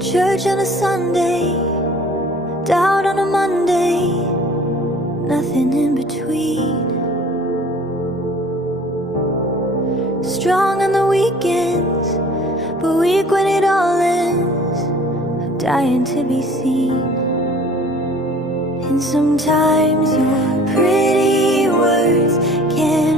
Church on a Sunday, doubt on a Monday, nothing in between. Strong on the weekends, but weak when it all ends. I'm dying to be seen. And sometimes your pretty words can't